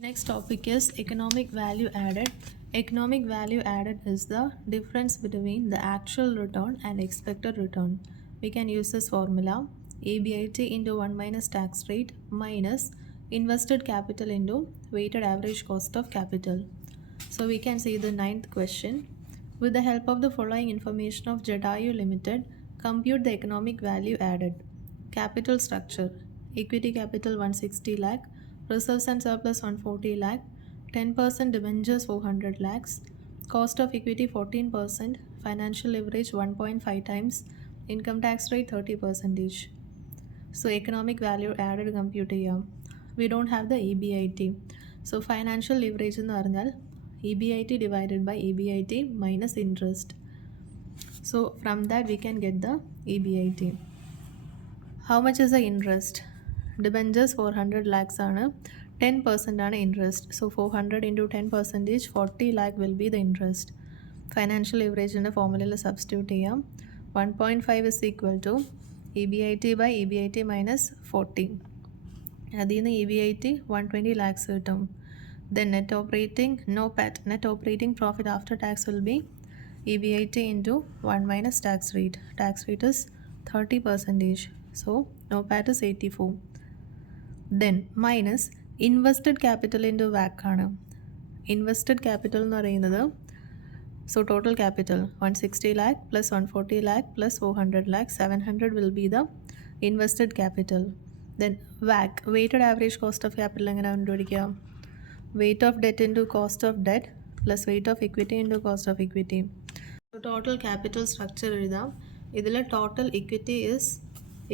Next topic is economic value added. Economic value added is the difference between the actual return and expected return. We can use this formula EBIT into 1 minus tax rate minus invested capital into weighted average cost of capital. So we can see the ninth question. With the help of the following information of Jadayu Limited, compute the economic value added. Capital structure. Equity capital 160 lakh. Reserves and surplus 140 lakh. 10% debentures 400 lakhs. Cost of equity 14%. Financial leverage 1.5 times. Income tax rate 30%. So economic value added compute here. We don't have the EBIT. So financial leverage in the EBIT divided by EBIT minus interest. So from that we can get the EBIT. How much is the interest? Debentures 400 lakhs ആണ് 10% ആണ് interest. So 400 into 10%, 40 lakh will be the interest. Financial leverage in the formula substitute ചെയ്യാം. 1.5 is equal to EBIT by EBIT minus 40. അതിൽ നിന്ന് EBIT 120 lakhs കിട്ടും. Then net operating, no PAT, net operating profit after tax will be EBIT into 1 minus tax rate. Tax rate is 30%. So no PAT is 84. Then minus invested capital into WACC ആണ്. Invested capital എന്ന് പറയുന്നത് so total capital 160 lakh plus 140 lakh plus 400 lakh 700 will be the invested capital. Then WACC, weighted average cost of capital എങ്ങനെ കണ്ടുപിടിക്കാം? Weight of debt into cost of debt plus weight of equity into cost of equity. So total capital structure എഴുതാം. ഇതിൽ total equity is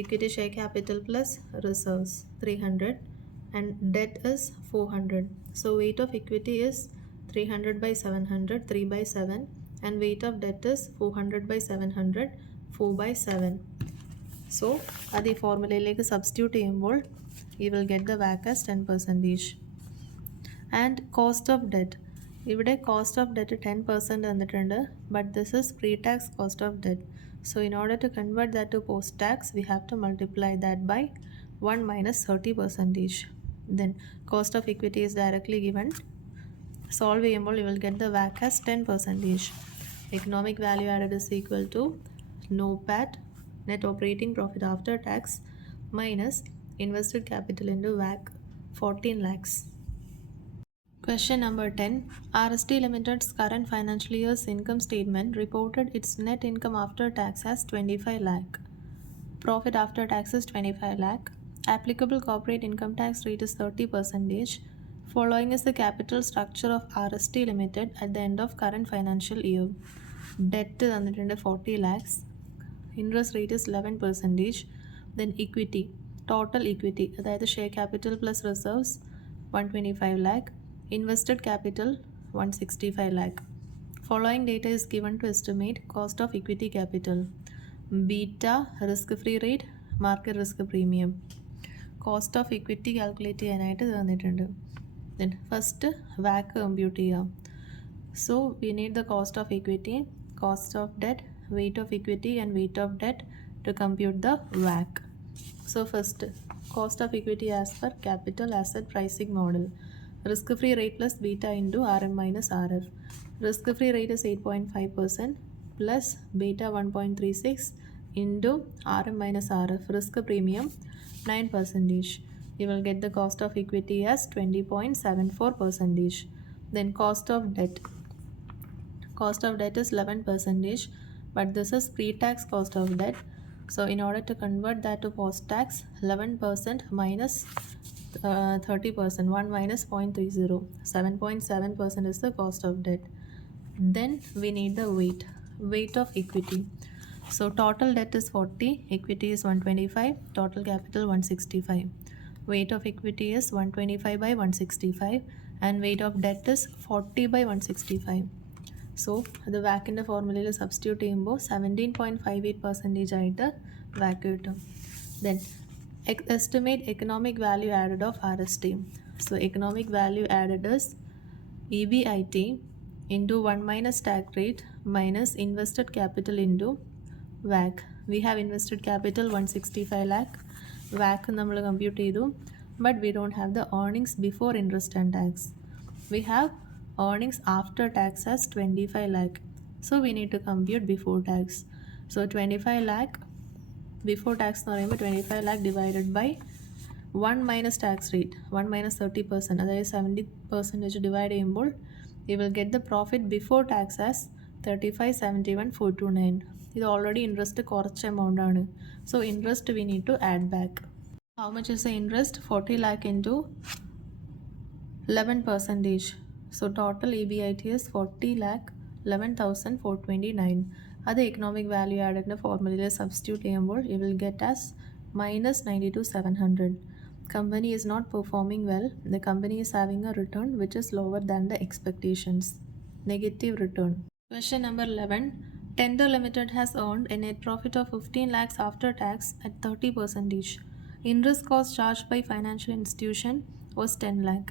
equity share capital plus reserves 300 and debt is 400. So weight of equity is 300 by 700, 3 by 7, and weight of debt is 400 by 700, 4 by 7. So at the formula like substitute ചെയ്യുമ്പോൾ you will get the WACC as 10%. And cost of debt, ഇവിടെ cost of debt 10% തന്നിട്ടുണ്ട്, but this is pre-tax cost of debt. So in order to convert that to post-tax, we have to multiply that by 1 minus 30%. Then cost of equity is directly given. Solve ചെയ്യുമ്പോൾ you will get the WACC as 10%. Economic value added is equal to no PAT, net operating profit after tax, minus invested capital into WACC 14 lakhs. Question number 10. RST Limited's current financial year's income statement reported its net income after tax as 25 lakh. Profit after tax is 25 lakh. Applicable corporate income tax rate is 30%. Following is the capital structure of RST Limited at the end of current financial year. Debt is 40 lakhs. Interest rate is 11%. Then equity, total equity, that is share capital plus reserves 125 lakh. Invested capital 165 lakh. Following data is given to estimate cost of equity capital. Beta, risk-free rate, market risk premium. Cost of equity calculate ചെയ്യാനായിട്ട് തന്നിട്ടുണ്ട്. Then first WACC compute ചെയ്യാം. So we need the cost of equity, cost of debt, weight of equity and weight of debt to compute the WACC. So first cost of equity as per capital asset pricing model. Risk-free rate plus beta into RM minus RF. Risk-free rate is 8.5% plus beta 1.36 into RM minus RF. Risk premium 9%. You will get the cost of equity as 20.74%. Then cost of debt. Cost of debt is 11%, but this is pre-tax cost of debt. So in order to convert that to post-tax, 11% minus 30%, 1 minus 0.30, 7.7% is the cost of debt. Then we need the weight of equity. So total debt is 40, equity is 125, total capital 165. Weight of equity is 125 by 165 and weight of debt is 40 by 165. So the WACC in the formula substitute ചെയ്യുമ്പോൾ 17.58% ആയിട്ട് WACC കിട്ടും. Then estimate economic value added of RST. So economic value added is EBIT into 1 minus tax rate minus invested capital into WACC. We have invested capital 165 lakh. WACC നമ്മൾ compute ചെയ്തു but we don't have the earnings before interest and tax. We have earnings after tax as 25 lakh. So we need to compute before tax. So 25 lakh before tax എന്ന് പറയുമ്പോൾ 25 lakh divided by 1 minus tax rate, 1 minus 30%, അതായത് 70% divide ചെയ്യുമ്പോൾ we will get the profit before tax as 35,71,429. ഇത് already interest കുറച്ച് amount ആണ്. So interest we need to add back. How much is the interest? 40 lakh into 11%. So total EBIT is 40 lakh 11,429. Other economic value added in the formula substitute ചെയ്യുമ്പോൾ you will get as minus 92,700. Company is not performing well. The company is having a return which is lower than the expectations. Negative return. Question number 11. Tender Limited has earned a net profit of 15 lakhs after tax at 30%. Interest cost charged by financial institution was 10 lakh.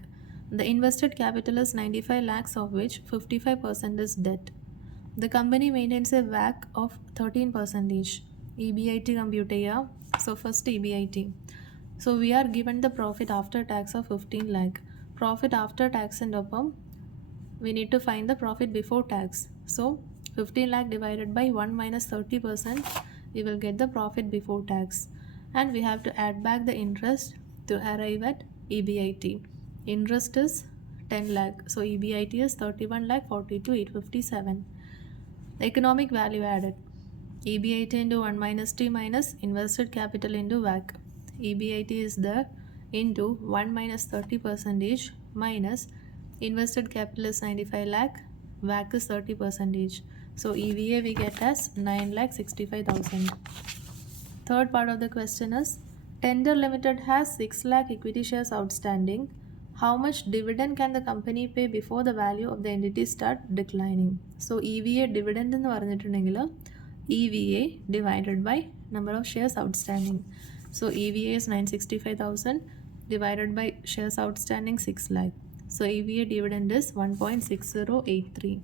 The invested capital is 95 lakhs, of which 55% is debt. The company maintains a WACC of 13%. EBIT compute here. So first EBIT. So we are given the profit after tax of 15 lakh. Profit after tax and upon we need to find the profit before tax. So 15 lakh divided by 1 minus 30%, we will get the profit before tax. And we have to add back the interest to arrive at EBIT. Interest is 10 lakh. So EBIT is 31 lakh 42,857. Economic value added. EBIT into 1 minus T minus invested capital into WACC. EBIT is there into 1 minus 30% minus invested capital is 95 lakh, WACC is 30%. So EVA we get as 9,65,000. Third part of the question is, Tender Limited has 6 lakh equity shares outstanding. How much dividend can the company pay before the value of the entity start declining? So EVA dividend എന്ന് പറഞ്ഞിട്ടുണ്ടെങ്കിൽ EVA divided by number of shares outstanding. So EVA is 965,000 divided by shares outstanding 6 lakh. So EVA dividend is 1.6083.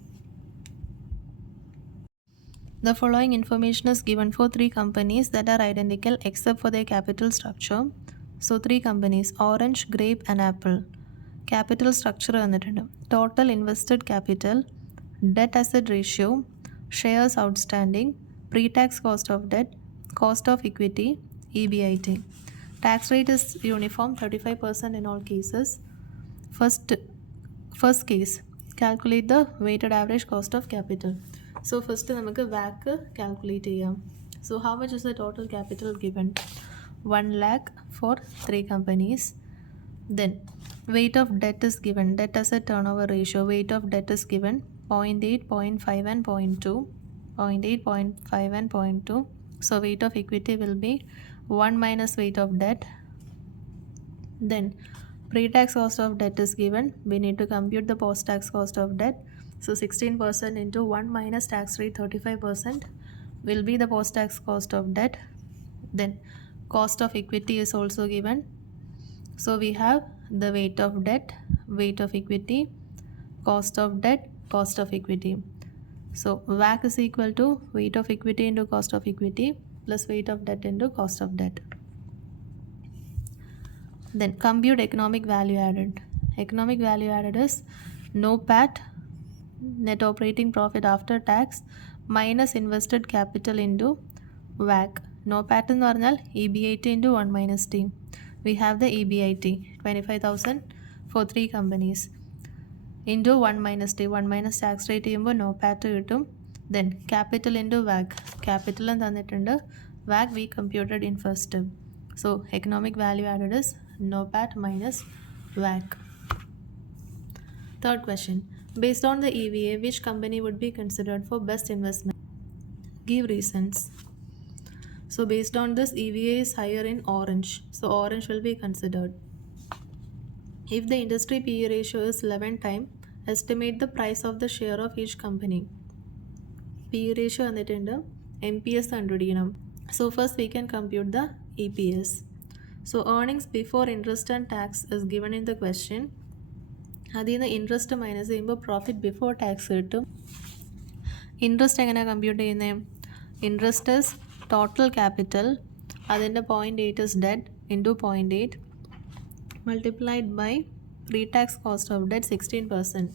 The following information is given for 3 companies that are identical except for their capital structure. So 3 companies, Orange, Grape and Apple. Capital structure തന്നിട്ടുണ്ട്. Total invested capital, debt asset ratio, shares outstanding, pre-tax cost of debt, cost of equity, EBIT. Tax rate is uniform, 35% in all cases. First case, calculate the weighted average cost of capital. So first നമുക്ക് WACC calculate ചെയ്യാം. So how much is the total capital given? 1 lakh for 3 companies. Then weight of debt is given. Debt asset turnover ratio. Weight of debt is given 0.8, 0.5 and 0.2. 0.8, 0.5 and 0.2. So weight of equity will be 1 minus weight of debt. Then pre-tax cost of debt is given. We need to compute the post-tax cost of debt. So 16% into 1 minus tax rate 35% will be the post-tax cost of debt. Then cost of equity is also given. So we have the weight of debt, weight of equity, cost of debt, cost of equity. So WACC is equal to weight of equity into cost of equity plus weight of debt into cost of debt. Then compute economic value added. Economic value added is NOPAT, net operating profit after tax, minus invested capital into WACC. NOPAT എന്ന് പറഞ്ഞാൽ EBIT into 1 minus T. We have the EBIT 25,000 for 3 companies into 1 minus T. 1 minus tax rate ചെയ്യുമ്പോൾ NOPAT കിട്ടും. Then capital into WACC. Capital എന്ന് തന്നിട്ടുണ്ട്. WACC we computed in first step. So economic value added is NOPAT minus WACC. Third question. Based on the EVA, which company would be considered for best investment? Give reasons. So based on this, EVA is higher in Orange. So Orange will be considered. If the industry PE ratio is 11 times, estimate the price of the share of each company. PE ratio എന്നിട്ടുണ്ട് MPS കണ്ടുപിടിക്കണം. So first we can compute the EPS. So earnings before interest and tax is given in the question. അതിൽ നിന്ന് interest minus ചെയ്യുമ്പോൾ profit before tax കിട്ടും. Interest എങ്ങനെയാണ് compute ചെയ്യുന്നത്? Interest is total capital, അതിൻ്റെ 0.8 is debt into 0.8 multiplied by pre-tax cost of debt 16%.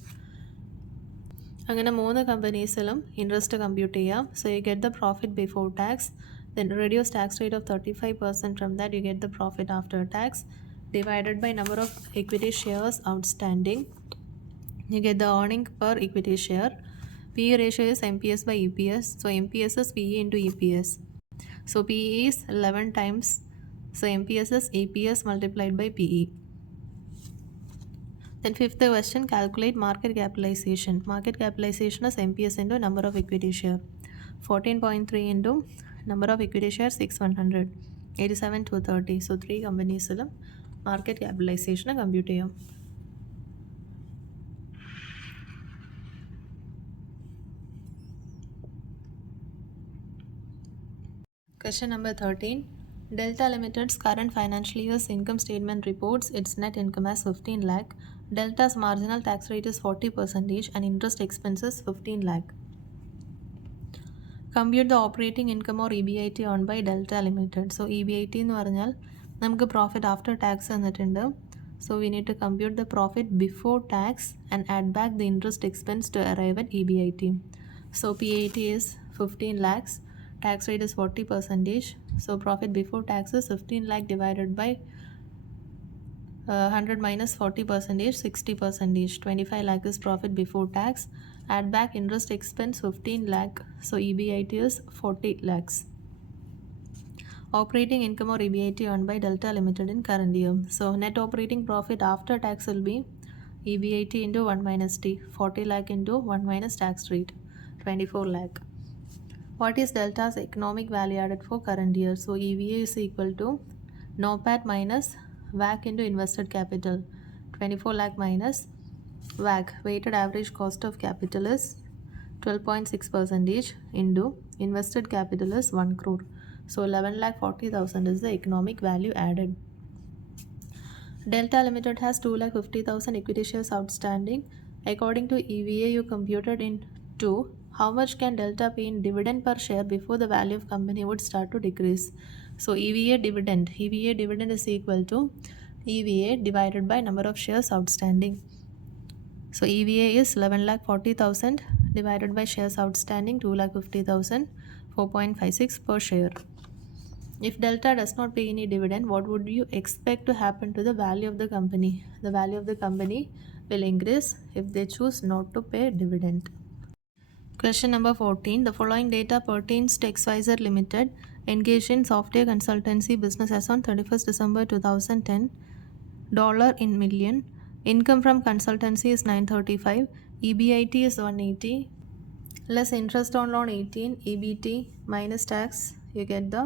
അങ്ങനെ 3 കമ്പനീസിലും interest compute ചെയ്യാം. So you get the profit before tax, then reduce tax rate of 35%. From that you get the profit after tax divided by number of equity shares outstanding. You get the earning per equity share. PE ratio is MPS by EPS. So MPS is PE into EPS. So PE is 11 times. So MPS is EPS multiplied by PE. Then fifth question, calculate market capitalization. Market capitalization is MPS into number of equity share. 14.3 into number of equity shares 6100. 87 to 30. So 3 companies market capitalization compute ചെയ്യാം. Question number 13. Delta Limited's current financial year's income statement reports its net income as 15 lakh. Delta's marginal tax rate is 40% and interest expenses 15 lakh. Compute the operating income or EBIT earned by Delta Limited. So EBIT എന്ന് പറഞ്ഞാൽ നമുക്ക് profit after tax തന്നിട്ടുണ്ട്. So we need to compute the profit before tax and add back the interest expense to arrive at EBIT. So PAT is 15 lakhs. Tax rate is 40%. So profit before tax is 15 lakh divided by 100 minus 40%, 60%. 25 lakh is profit before tax. Add back interest expense 15 lakh. So EBIT is 40 lakhs. Operating income or EBIT earned by Delta Limited in current year. So net operating profit after tax will be EBIT into 1 minus T. 40 lakh into 1 minus tax rate. 24 lakh. What is Delta's economic value added for current year? So EVA is equal to NOPAT minus WAC into invested capital. 24 lakh minus WAC, weighted average cost of capital, is 12.6% into invested capital is 1 crore. So 11,40,000 is the economic value added. Delta Limited has 2,50,000 equity shares outstanding. According to EVA you computed in 2, how much can Delta pay in dividend per share before the value of company would start to decrease? So EVA dividend is equal to EVA divided by number of shares outstanding. So EVA is 11,40,000 divided by shares outstanding 2,50,000, 4.56 per share. If Delta does not pay any dividend, what would you expect to happen to the value of the company? The value of the company will increase if they choose not to pay dividend. Question number 14. The following data pertains to XYZ Limited, engaged in software consultancy business as on 31st December 2010. Dollar in million. Income from consultancy is 935. EBIT is 180. Less interest on loan 18. EBT minus tax. You get the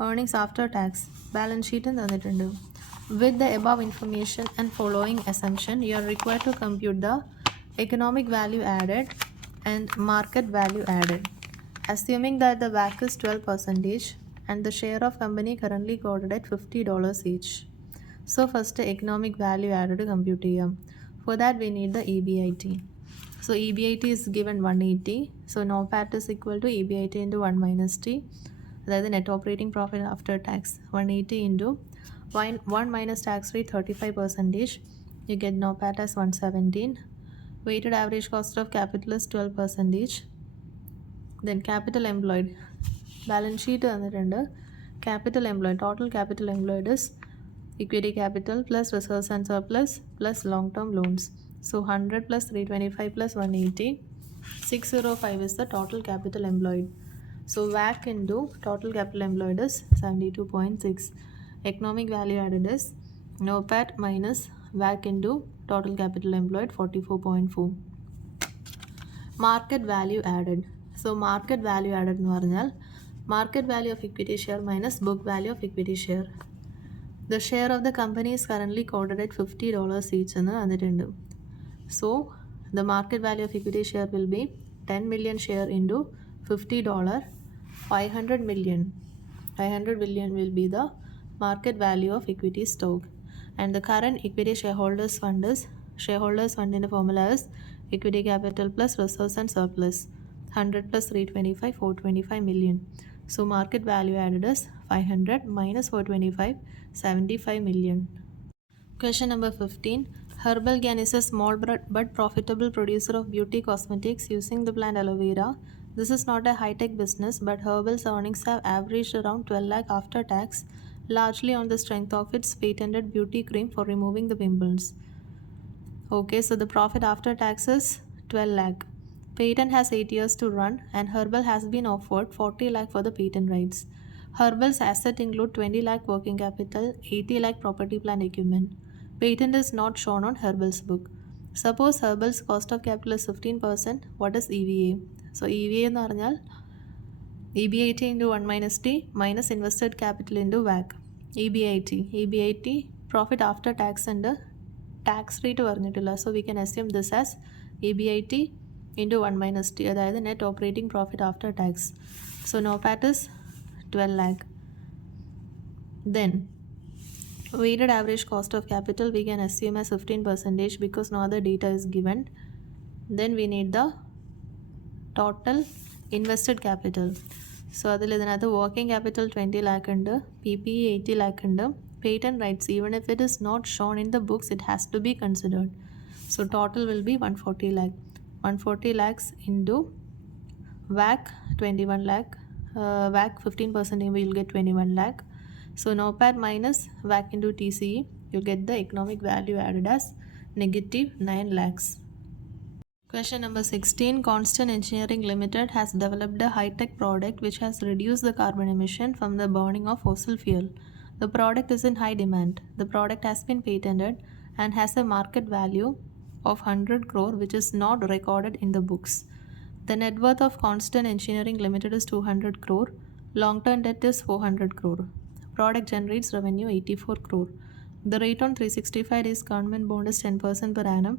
earnings after tax. Balance sheet and തന്നിട്ടുണ്ട്. With the above information and following assumption, you are required to compute the economic value added and market value added. Assuming that the WACC is 12% and the share of company currently quoted at $50 each. So first economic value added compute ചെയ്യാം. For that we need the EBIT. So EBIT is given 180. So NOPAT is equal to EBIT into 1 minus T. That is net operating profit after tax. 180 into 1 minus tax rate 35%. You get NOPAT as 117. Weighted average cost of capital is 12%. Then capital employed. Balance sheet തന്നിട്ടുണ്ട്. Capital employed. Total capital employed is equity capital plus reserves and surplus plus long-term loans. So 100 plus 325 plus 180. 605 is the total capital employed. So WAC into total capital employed is 72.6. Economic value added is NOPAT minus WAC into total capital employed 44.4. Market value added. So market value added എന്ന് പറഞ്ഞാൽ market value of equity share minus book value of equity share. The share of the company is currently quoted at $50 each എന്ന് തന്നിട്ടുണ്ട്. So the market value of equity share will be 10 million share into $50. 500 million. 500 million will be the market value of equity stock. And the current equity shareholders fund in the formula is equity capital plus reserves and surplus. 100 plus 325, 425 million. So market value added is 500 minus 425, 75 million. Question number 15. Herbal Gan is a small but profitable producer of beauty cosmetics using the plant aloe vera. This is not a high-tech business, but Herbal's earnings have averaged around 12 lakh after tax, largely on the strength of its patented beauty cream for removing the pimples. Okay, so the profit after tax is 12 lakh. Patent has 8 years to run and Herbal has been offered 40 lakh for the patent rights. Herbal's asset include 20 lakh working capital, 80 lakh property plant equipment. Patent is not shown on Herbal's book. Suppose Herbal's cost of capital is 15%, what is EVA? So EVA എന്ന് പറഞ്ഞാൽ EBIT into 1 minus T minus invested capital into WACC. EBIT profit after tax and tax rate പറഞ്ഞിട്ടില്ല. So we can assume this as EBIT into 1 minus T, അതായത് net operating profit after tax. So NOPAT is 12 lakh. Then weighted average cost of capital we can assume as 15% because no other data is given. Then we need the total invested capital. So അതിൽ ഇതിനകത്ത് working capital 20 lakh ഉണ്ട്, PPE 80 lakh ഉണ്ട്, patent rights even if it is not shown in the books it has to be considered. So total will be 140 lakh. 140 lakhs into WACC 21 lakh. WACC 15% we will get 21 lakh. So NOPAT minus WACC into TCE, you'll get the economic value added as negative 9 lakhs. Question number 16. Constant Engineering Limited has developed a high-tech product which has reduced the carbon emission from the burning of fossil fuel. The product is in high demand. The product has been patented and has a market value of 100 crore which is not recorded in the books. The net worth of Constant Engineering Limited is 200 crore. Long-term debt is 400 crore. Product generates revenue 84 crore. The rate on 365 days government bond is 10% per annum.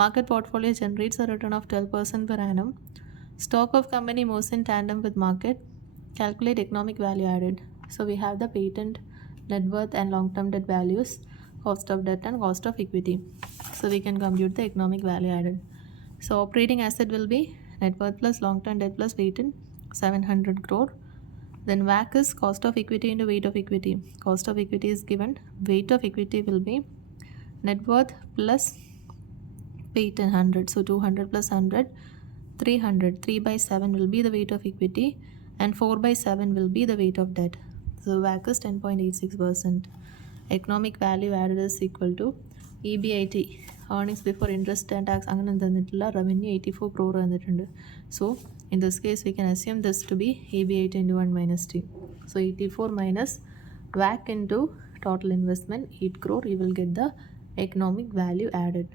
Market portfolio generates a return of 12% per annum. Stock of company moves in tandem with market. Calculate economic value added. So we have the patent, net worth and long-term debt values, cost of debt and cost of equity. So we can compute the economic value added. So operating asset will be net worth plus long-term debt plus patent 700 crore. Then WACC is cost of equity into weight of equity. Cost of equity is given. Weight of equity will be net worth plus patent 100. So 200 plus 100, 300. 3 by 7 will be the weight of equity and 4 by 7 will be the weight of debt. So WACC is 10.86%. Economic value added is equal to EBIT, earnings before interest and tax, അങ്ങനെ തന്നിട്ടുള്ള revenue 84 crore തന്നിട്ടുണ്ട്. So in this case we can assume this to be EBIT into 1 minus T. So 84 minus WACC into total investment 8 crore, you will get the economic value added.